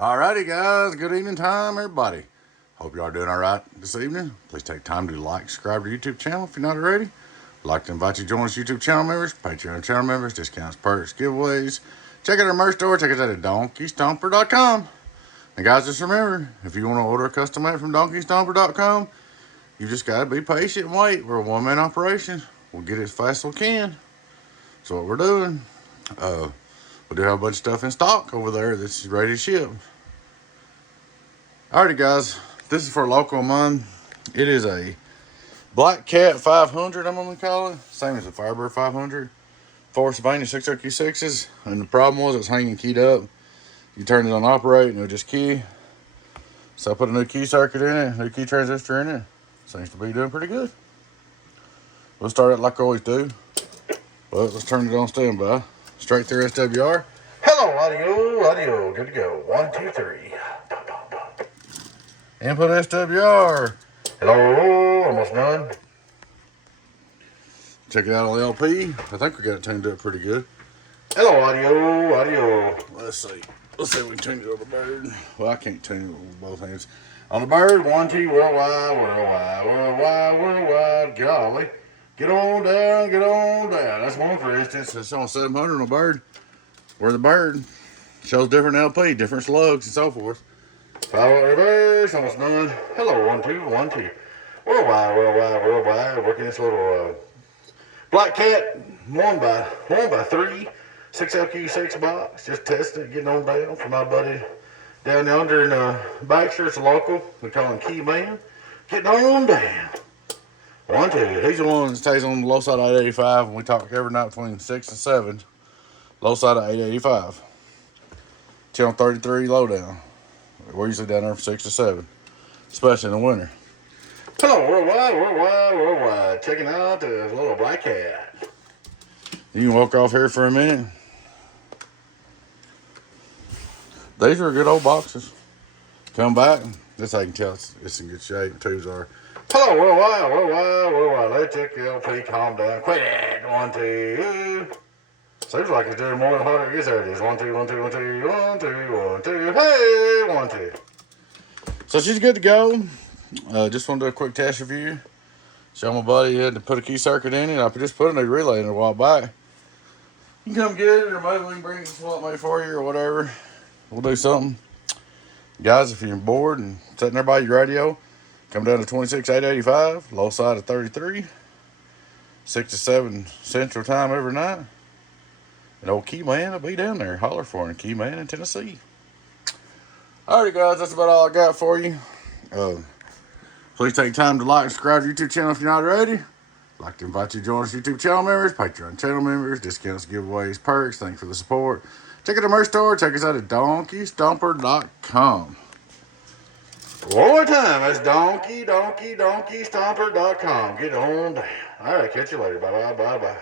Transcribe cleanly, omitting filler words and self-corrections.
Alrighty guys, good evening time everybody. Hope you are doing alright this evening. Please take time to like, subscribe to our YouTube channel if you're not already. I'd like to invite you to join us YouTube channel members, Patreon channel members, discounts, perks, giveaways. Check out our merch store, check us out at DonkeyStomper.com. And guys, just remember, if you want to order a custom made from DonkeyStomper.com, you just got to be patient and wait. We're a one-man operation. We'll get it as fast as we can. That's what we're doing. We do have a bunch of stuff in stock over there that's ready to ship. Alrighty guys, this is for a local of mine. It is a Black Cat 500, I'm going to call it. Same as the Firebird 500. 4 Sylvania 6RQ6s. And the problem was it was hanging keyed up. You turn it on operate and it'll just key. So I put a new key circuit in it, new key transistor in it. Seems to be doing pretty good. We'll start it like I always do. But let's turn it on standby. Straight through SWR. Hello, audio, good to go. 1, 2, 3. Input SWR. Hello, almost done. Check it out on the LP. I think we got it tuned up pretty good. Hello, audio. Let's see if we can tune it on the bird. Well, I can't tune it with both hands. On the bird, 1, 2, worldwide. Golly. Get on down. That's one, for instance. It's on 700 on the bird. Where the bird shows different LP, different slugs, and so forth. Power reverse, almost done. Hello, 1, 2. Worldwide. Working this little Black Cat 1 by 3 6LQ6 box. Just testing it, getting on down for my buddy down yonder in Baxter. It's a local. We call him Key Man. Getting on down. 1, 2. He's the one that stays on the low side of 885, and we talk every night between 6 and 7. Low side of 885. Channel 33 low down. We're usually down there from 6 to 7, especially in the winter. Hello, worldwide. Checking out the little Black Cat. You can walk off here for a minute. These are good old boxes. Come back. This I can tell it's in good shape. Tubes are. Hello, worldwide. Let your LP calm down. Quit it. 1, 2. Seems like it's doing more than 100. Yes, there it is. 1, 2. Hey, 1, 2. So she's good to go. Just want to do a quick test review. Show my buddy he had to put a key circuit in it. I just put a new relay in it a while back. You can come get it, or maybe we can bring it to swap mate for you or whatever. We'll do something. Guys, if you're bored and sitting there by your radio, come down to 26,885, low side of 33, 6 to 7 Central Time every night. And old Key Man will be down there. Holler for him, Key Man in Tennessee. Alrighty, guys, that's about all I got for you. Please take time to like and subscribe to the YouTube channel if you're not already. I'd like to invite you to join us YouTube channel members, Patreon channel members, discounts, giveaways, perks. Thanks for the support. Check out the merch store. Check us out at DonkeyStomper.com. One more time, that's DonkeyStomper.com. Get on down. All right, catch you later. Bye.